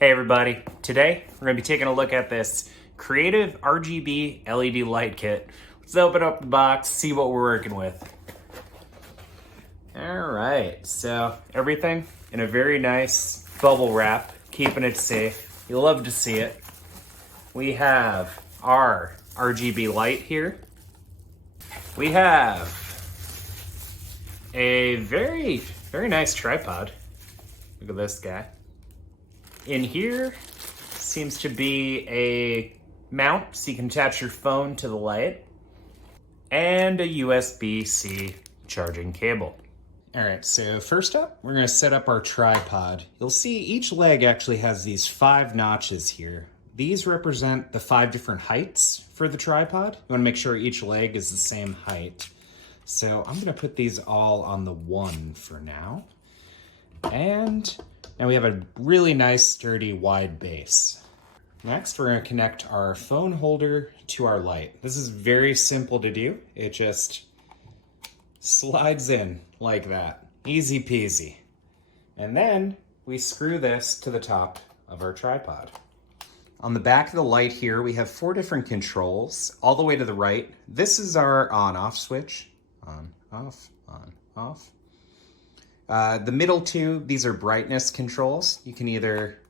Hey everybody, today we're going to be taking a look at this creative RGB LED light kit. Let's open up the box, see what we're working with. Alright, so everything in a very nice bubble wrap, keeping it safe. You'll love to see it. We have our RGB light here. We have a very nice tripod. Look at this guy. In here seems to be a mount so you can attach your phone to the light and a USB-C charging cable. All right, so first up, we're gonna set up our tripod. You'll see each leg actually has these 5 notches here. These represent the 5 different heights for the tripod. You wanna make sure each leg is the same height. So I'm gonna put these all on the 1 for now. And now we have a really nice, sturdy, wide base. Next, we're going to connect our phone holder to our light. This is very simple to do. It just slides in like that. Easy peasy. And then we screw this to the top of our tripod. On the back of the light here, we have 4 different controls. All the way to the right, this is our on-off switch. On, off, on, off. The middle 2, these are brightness controls. You can either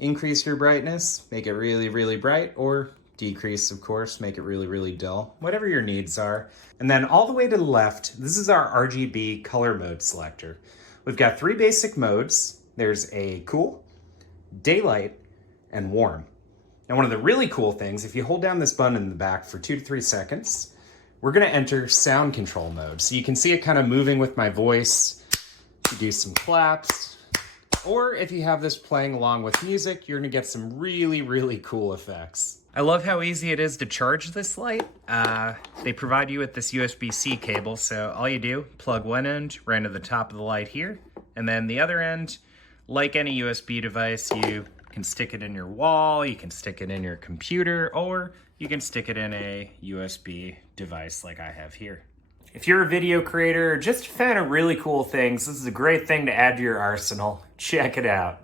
increase your brightness, make it really bright, or decrease, of course, make it really dull, whatever your needs are. And then all the way to the left, this is our RGB color mode selector. We've got 3 basic modes. There's a cool, daylight, and warm. Now one of the really cool things, if you hold down this button in the back for 2 to 3 seconds, we're gonna enter sound control mode. So you can see it kind of moving with my voice. You do some claps, or if you have this playing along with music, you're gonna get some really cool effects. I love how easy it is to charge this light. They provide you with this USB-C cable, so all you do, plug one end right into the top of the light here, and then the other end, like any USB device, you can stick it in your wall, you can stick it in your computer, or you can stick it in a USB device like I have here. If you're a video creator or just a fan of really cool things, this is a great thing to add to your arsenal. Check it out.